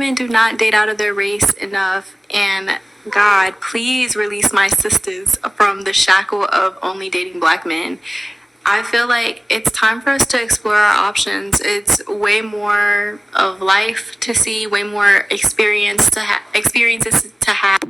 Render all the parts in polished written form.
women do not date out of their race enough, and God, please release my sisters from the shackle of only dating black men. I feel like it's time for us to explore our options. It's way more of life to see, way more experiences to have.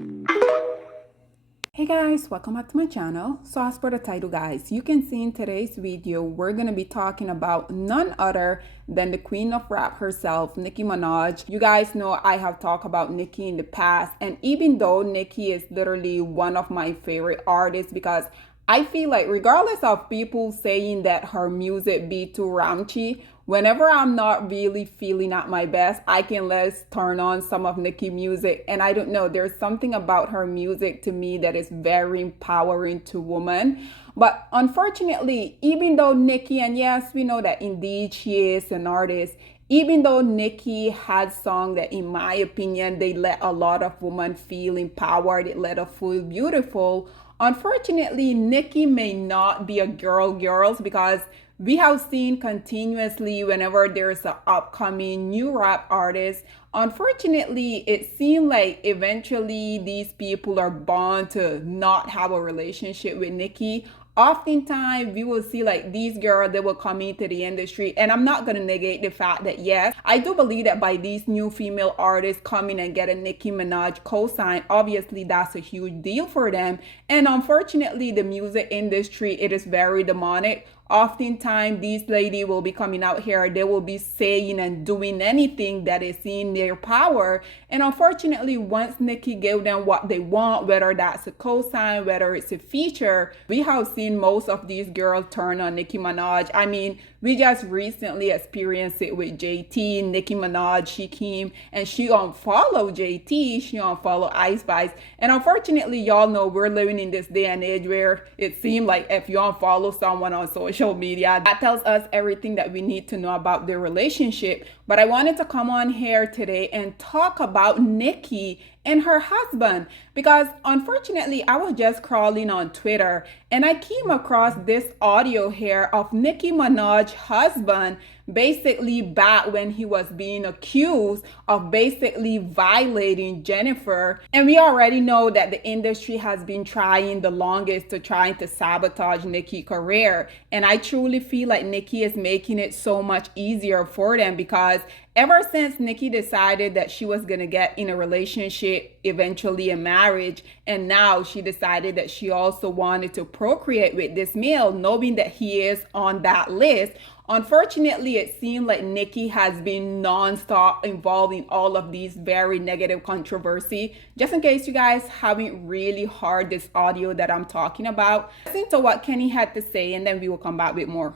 Hey guys, welcome back to my channel. So as per the title guys, you can see in today's video, we're going to be talking about none other than the queen of rap herself, Nicki Minaj. You guys know I have talked about Nicki in the past, and even though Nicki is literally one of my favorite artists because I feel like regardless of people saying that her music be too raunchy, whenever I'm not really feeling at my best, I can let's turn on some of Nicki music. And I don't know, there's something about her music to me that is very empowering to women. But unfortunately, even though Nicki, and yes, we know that indeed she is an artist, even though Nicki had songs that, in my opinion, they let a lot of women feel empowered, it let her feel beautiful. Unfortunately, Nicki may not be a girls because we have seen continuously whenever there's an upcoming new rap artist, unfortunately, it seems like eventually these people are bound to not have a relationship with Nicki. Oftentimes we will see like these girls, they will come into the industry, and I'm not going to negate the fact that yes, I do believe that by these new female artists coming and getting Nicki Minaj co-sign, obviously that's a huge deal for them. And unfortunately, the music industry, it is very demonic. Oftentimes these ladies will be coming out here, they will be saying and doing anything that is in their power, and unfortunately once Nicki gave them what they want, whether that's a cosign, whether it's a feature, we have seen most of these girls turn on Nicki Minaj. I mean, we just recently experienced it with JT. Nicki Minaj, she came and she unfollowed JT, she unfollowed Ice Spice. And unfortunately, y'all know we're living in this day and age where it seems like if you unfollow someone on social media, that tells us everything that we need to know about their relationship. But I wanted to come on here today and talk about Nicki and her husband because unfortunately I was just crawling on Twitter and I came across this audio here of Nicki Minaj's husband basically back when he was being accused of basically violating Jennifer. And we already know that the industry has been trying the longest to trying to sabotage Nicki's career, and I truly feel like Nicki is making it so much easier for them because ever since Nicki decided that she was going to get in a relationship, eventually a marriage, and now she decided that she also wanted to procreate with this male, knowing that he is on that list. Unfortunately, it seemed like Nicki has been non-stop involved in all of these very negative controversy. Just in case you guys haven't really heard this audio that I'm talking about, listen to what Kenny had to say and then we will come back with more.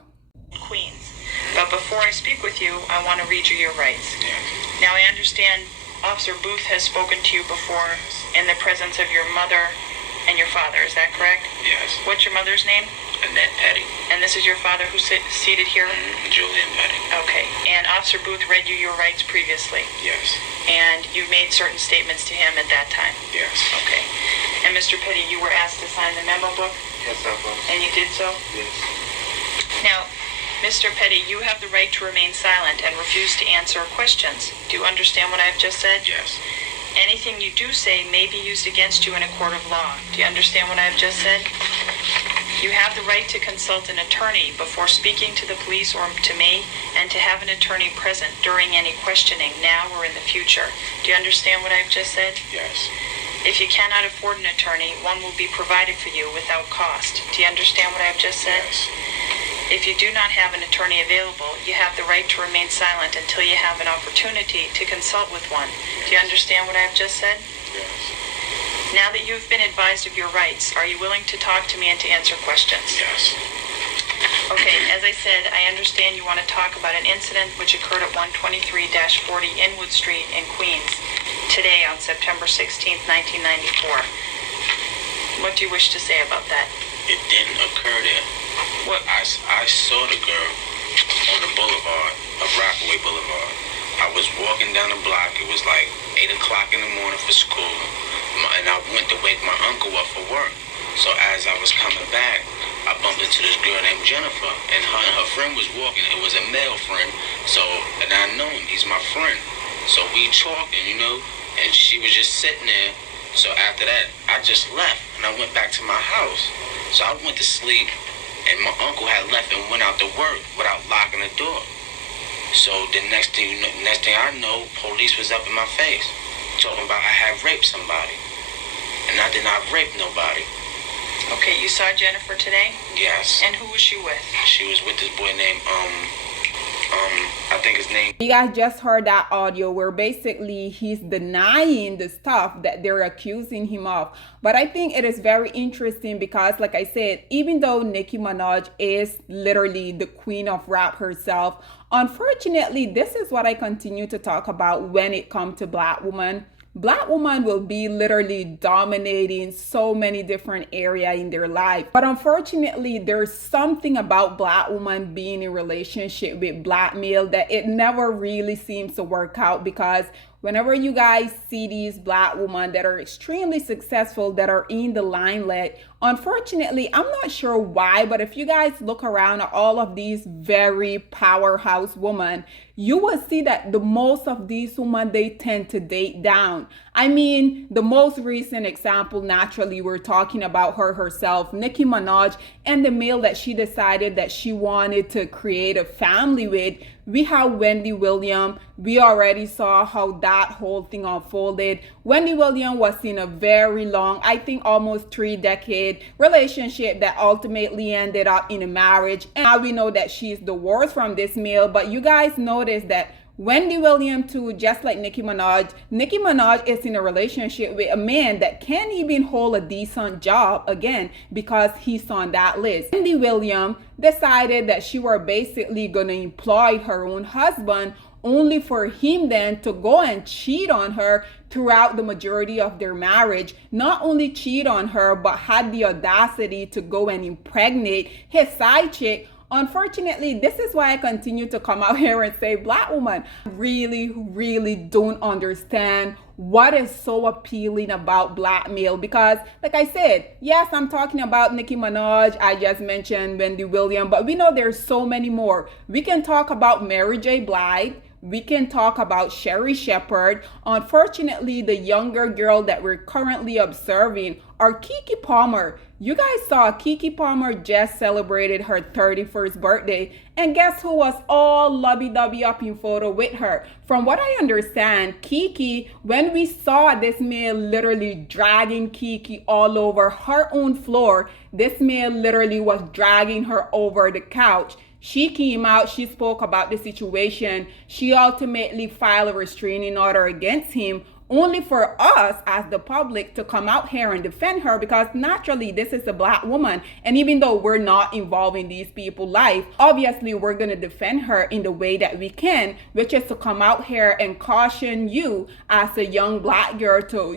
Queens. But before I speak with you, I want to read you your rights. Now, I understand Officer Booth has spoken to you before in the presence of your mother and your father. Is that correct? Yes. What's your mother's name? Kenneth Petty. And this is your father who's seated here? Julian Petty. Okay. And Officer Booth read you your rights previously? Yes. And you made certain statements to him at that time? Yes. Okay. And Mr. Petty, you were asked to sign the memo book? Yes, I was. And you did so? Yes. Now, Mr. Petty, you have the right to remain silent and refuse to answer questions. Do you understand what I have just said? Yes. Anything you do say may be used against you in a court of law. Do you understand what I have just said? You have the right to consult an attorney before speaking to the police or to me, and to have an attorney present during any questioning now or in the future. Do you understand what I have just said? Yes. If you cannot afford an attorney, one will be provided for you without cost. Do you understand what I have just said? Yes. If you do not have an attorney available, you have the right to remain silent until you have an opportunity to consult with one. Yes. Do you understand what I have just said? Yes. Now that you've been advised of your rights, are you willing to talk to me and to answer questions? Yes. Okay, as I said, I understand you want to talk about an incident which occurred at 123-40 Inwood Street in Queens today on September 16th, 1994. What do you wish to say about that? It didn't occur there. What? I saw the girl on the boulevard of Rockaway Boulevard. I was walking down the block. It was like 8 o'clock in the morning for school. And I went to wake my uncle up for work. So as I was coming back, I bumped into this girl named Jennifer, and her friend was walking. It was a male friend, so, and I know him, he's my friend. So we talking, and she was just sitting there. So after that, I just left and I went back to my house. So I went to sleep, and my uncle had left and went out to work without locking the door. So the next thing I know, police was up in my face, talking about I had raped somebody, and I did not rape nobody. Okay, you saw Jennifer today? Yes. And who was she with? She was with this boy named I think his name. You guys just heard that audio where basically he's denying the stuff that they're accusing him of. But I think it is very interesting because, like I said, even though Nicki Minaj is literally the queen of rap herself, unfortunately, this is what I continue to talk about when it comes to Black women. Black women will be literally dominating so many different areas in their life. But unfortunately, there's something about Black women being in a relationship with Black male that it never really seems to work out, because whenever you guys see these Black women that are extremely successful, that are in the limelight, unfortunately, I'm not sure why, but if you guys look around at all of these very powerhouse women, you will see that the most of these women, they tend to date down. I mean, the most recent example, naturally, we're talking about her herself, Nicki Minaj, and the male that she decided that she wanted to create a family with. We have Wendy Williams. We already saw how that whole thing unfolded. Wendy Williams was in a very long, I think almost 3-decade relationship that ultimately ended up in a marriage. And now we know that she's divorced from this male. But you guys notice that Wendy Williams too, just like Nicki Minaj is in a relationship with a man that can't even hold a decent job, again, because he's on that list. Wendy Williams decided that she were basically going to employ her own husband, only for him then to go and cheat on her throughout the majority of their marriage. Not only cheat on her, but had the audacity to go and impregnate his side chick. Unfortunately, this is why I continue to come out here and say, Black women really don't understand what is so appealing about Black male. Because like I said, yes, I'm talking about Nicki Minaj, I just mentioned Wendy Williams, but we know there's so many more. We can talk about Mary J. Blige. We can talk about Sherry Shepherd. Unfortunately, the younger girl that we're currently observing are Keke Palmer. You guys saw Keke Palmer just celebrated her 31st birthday, and guess who was all lovey-dovey up in photo with her? From what I understand, Keke, when we saw this male literally dragging Keke all over her own floor, this male literally was dragging her over the couch. She came out, she spoke about the situation. She ultimately filed a restraining order against him, only for us as the public to come out here and defend her, because naturally this is a Black woman, and even though we're not involved in these people's life, obviously we're going to defend her in the way that we can, which is to come out here and caution you as a young Black girl to,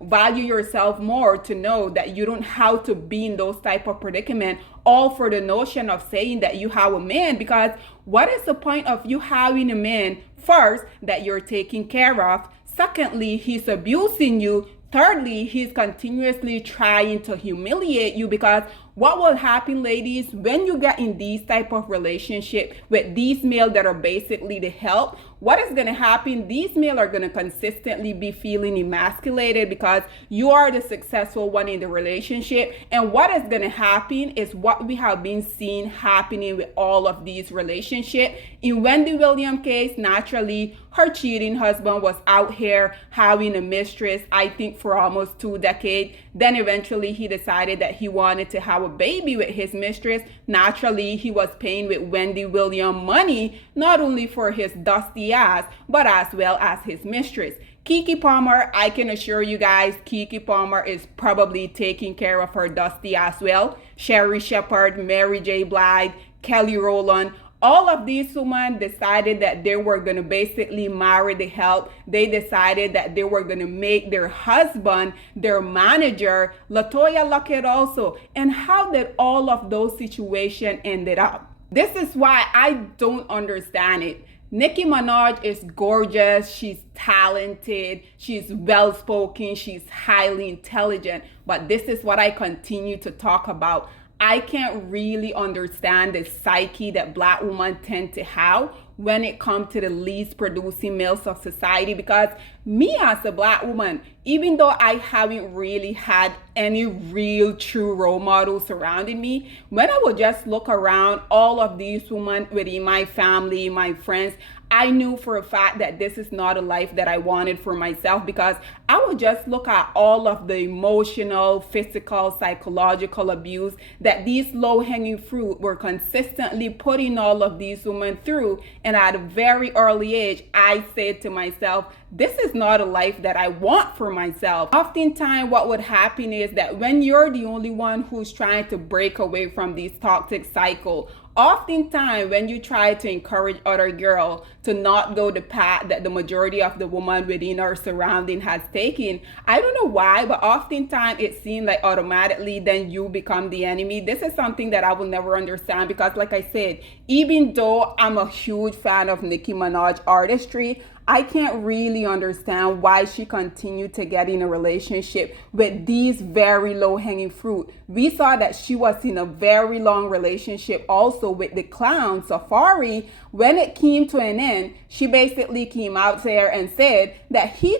value yourself more, to know that you don't have to be in those type of predicament, all for the notion of saying that you have a man. Because what is the point of you having a man, first, that you're taking care of? Secondly, he's abusing you. Thirdly, he's continuously trying to humiliate you. Because what will happen, ladies, when you get in these type of relationship with these males that are basically the help, what is going to happen? These males are going to consistently be feeling emasculated because you are the successful one in the relationship. And what is going to happen is what we have been seeing happening with all of these relationships. In Wendy Williams' case, naturally, her cheating husband was out here having a mistress, I think, for almost 2 decades. Then eventually he decided that he wanted to have a baby with his mistress. Naturally, he was paying with Wendy Williams money, not only for his dusty ass, but as well as his mistress. Keke Palmer, I can assure you guys, Keke Palmer is probably taking care of her dusty as well. Sherry Shepherd, Mary J. Blige, Kelly Rowland, all of these women decided that they were going to basically marry the help. They decided that they were going to make their husband their manager. LaToya Luckett also. And how did all of those situations ended up? This is why I don't understand it. Nicki Minaj is gorgeous, she's talented, she's well-spoken, she's highly intelligent. But this is what I continue to talk about. I can't really understand the psyche that Black women tend to have when it comes to the least producing males of society, because me as a Black woman, even though I haven't really had any real true role models surrounding me, when I would just look around all of these women within my family, my friends, I knew for a fact that this is not a life that I wanted for myself, because I would just look at all of the emotional, physical, psychological abuse that these low-hanging fruit were consistently putting all of these women through. And at a very early age, I said to myself, this is not a life that I want for myself. Oftentimes, what would happen is that when you're the only one who's trying to break away from this toxic cycle, oftentimes when you try to encourage other girls to not go the path that the majority of the women within our surrounding has taken, I don't know why, but oftentimes it seems like automatically then you become the enemy. This is something that I will never understand, because like I said, even though I'm a huge fan of Nicki Minaj artistry, I can't really understand why she continued to get in a relationship with these very low-hanging fruit. We saw that she was in a very long relationship also with the clown Safari. When it came to an end, she basically came out there and said that he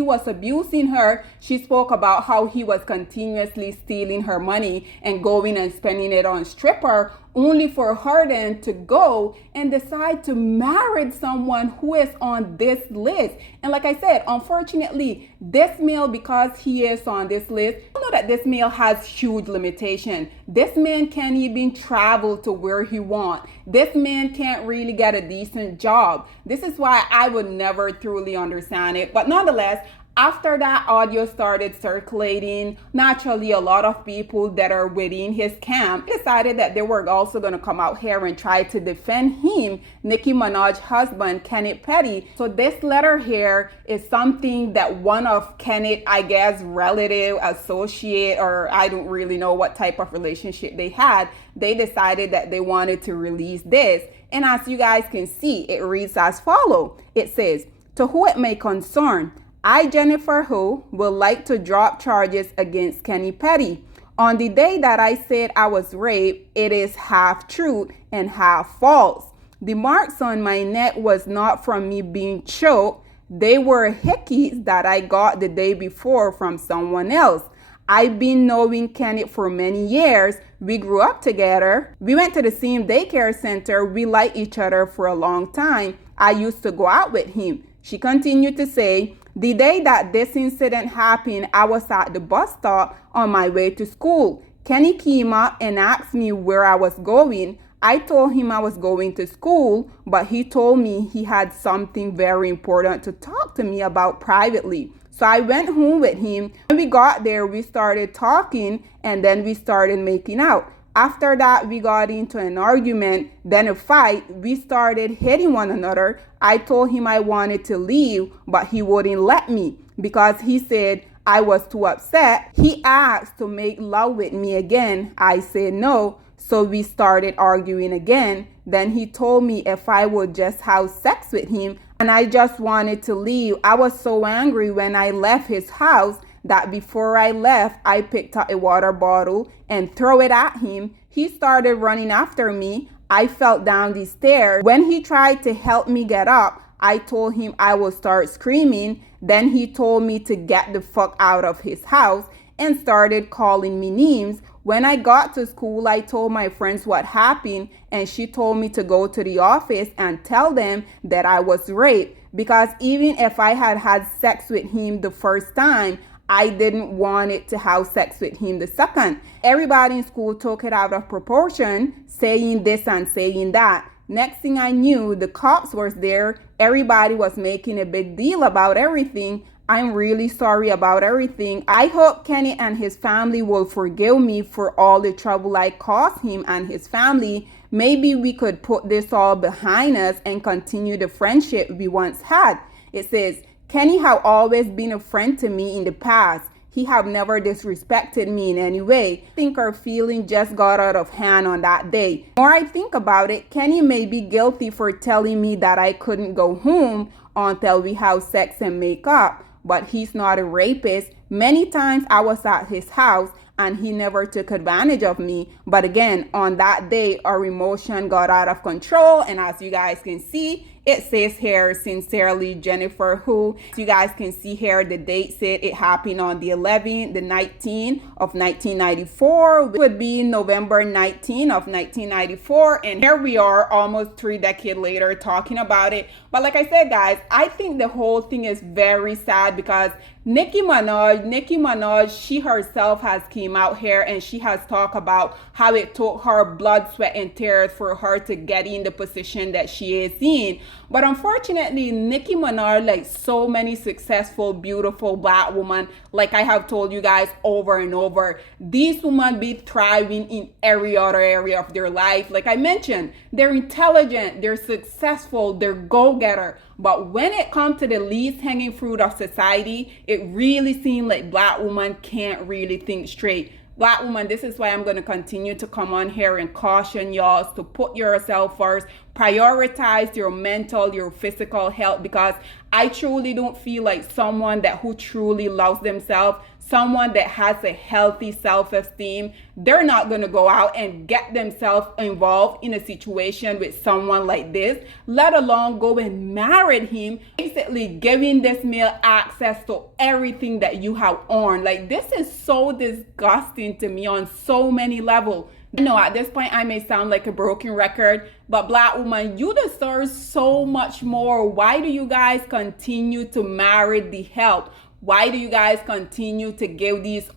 was abusing her. She spoke about how he was continuously stealing her money and going and spending it on stripper, only for her then to go and decide to marry someone who is on this list. And like I said, unfortunately, this male, because he is on this list, I know that this male has huge limitation. This man can't even travel to where he wants. This man can't really get a decent job. This is why I would never truly understand it. But nonetheless, after that audio started circulating, naturally a lot of people that are within his camp decided that they were also going to come out here and try to defend him, Nicki Minaj's husband, Kenneth Petty. So this letter here is something that one of Kenneth, I guess, relative, associate, or I don't really know what type of relationship they had, they decided that they wanted to release this. And as you guys can see, it reads as follows. It says, "To who it may concern, I, Jennifer Who, will like to drop charges against Kenny Petty. On the day that I said I was raped, it is half truth and half false. The marks on my neck was not from me being choked. They were hickeys that I got the day before from someone else. I've been knowing Kenneth for many years. We grew up together. We went to the same daycare center. We liked each other for a long time. I used to go out with him." She continued to say, "The day that this incident happened, I was at the bus stop on my way to school. Kenny came up and asked me where I was going. I told him I was going to school, but he told me he had something very important to talk to me about privately. So I went home with him. When we got there, we started talking, and then we started making out. After that, we got into an argument, then a fight. We started hitting one another. I told him I wanted to leave, but he wouldn't let me because he said I was too upset. He asked to make love with me again. I said no, so we started arguing again. Then he told me if I would just have sex with him, and I just wanted to leave. I was so angry when I left his house that before I left, I picked up a water bottle and threw it at him. He started running after me. I fell down the stairs. When he tried to help me get up, I told him I would start screaming. Then he told me to get the fuck out of his house and started calling me names. When I got to school, I told my friends what happened, and she told me to go to the office and tell them that I was raped, because even if I had had sex with him the first time, I didn't want it to have sex with him the second. Everybody in school took it out of proportion, saying this and saying that. Next thing I knew, the cops were there. Everybody was making a big deal about everything. I'm really sorry about everything. I hope Kenny and his family will forgive me for all the trouble I caused him and his family. Maybe we could put this all behind us and continue the friendship we once had." It says, "Kenny have always been a friend to me in the past. He have never disrespected me in any way. I think our feeling just got out of hand on that day. The more I think about it, Kenny may be guilty for telling me that I couldn't go home until we have sex and make up, but he's not a rapist. Many times I was at his house and he never took advantage of me. But again, on that day, our emotion got out of control. And as you guys can see, it says here, sincerely, Jennifer, who you guys can see here, the date said it happened on the 11th, the 19th of 1994, which would be November 19 of 1994. And here we are almost 3 decades later talking about it. But like I said, guys, I think the whole thing is very sad because Nicki Minaj, she herself has came out here and she has talked about how it took her blood, sweat, and tears for her to get in the position that she is in. But unfortunately, Nicki Minaj, like so many successful, beautiful black women, like I have told you guys over and over, these women be thriving in every other area of their life. Like I mentioned, they're intelligent, they're successful, they're go-getter. But when it comes to the least hanging fruit of society, it really seems like black women can't really think straight. Black woman, this is why I'm going to continue to come on here and caution y'all to put yourself first, prioritize your mental, your physical health, because I truly don't feel like someone who truly loves themselves, someone that has a healthy self-esteem, they're not going to go out and get themselves involved in a situation with someone like this, let alone go and marry him, basically giving this male access to everything that you have earned. Like, this is so disgusting to me on so many levels. I know at this point I may sound like a broken record, but black woman, you deserve so much more. Why do you guys continue to marry the help? Why do you guys continue to give these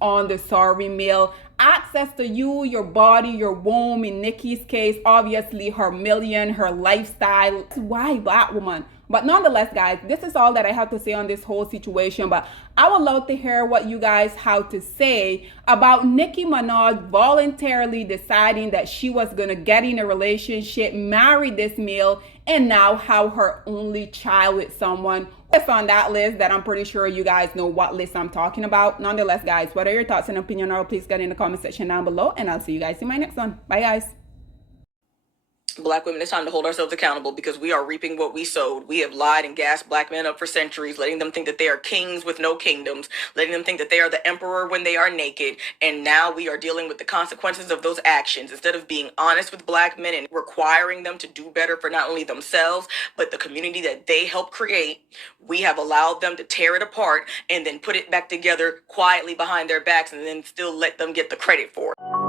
sorry male access to you, your body, your womb? In Nicki's case, obviously her million, her lifestyle. Why, black woman? But nonetheless, guys, this is all that I have to say on this whole situation. But I would love to hear what you guys have to say about Nicki Minaj voluntarily deciding that she was going to get in a relationship, marry this male, and now have her only child with someone it's on that list that I'm pretty sure you guys know what list I'm talking about. Nonetheless, guys, what are your thoughts and opinion, or please get in the comment section down below, and I'll see you guys in my next one. Bye, guys. Black women, it's time to hold ourselves accountable because we are reaping what we sowed. We have lied and gassed black men up for centuries, letting them think that they are kings with no kingdoms, letting them think that they are the emperor when they are naked. And now we are dealing with the consequences of those actions. Instead of being honest with black men and requiring them to do better for not only themselves, but the community that they helped create, we have allowed them to tear it apart and then put it back together quietly behind their backs and then still let them get the credit for it.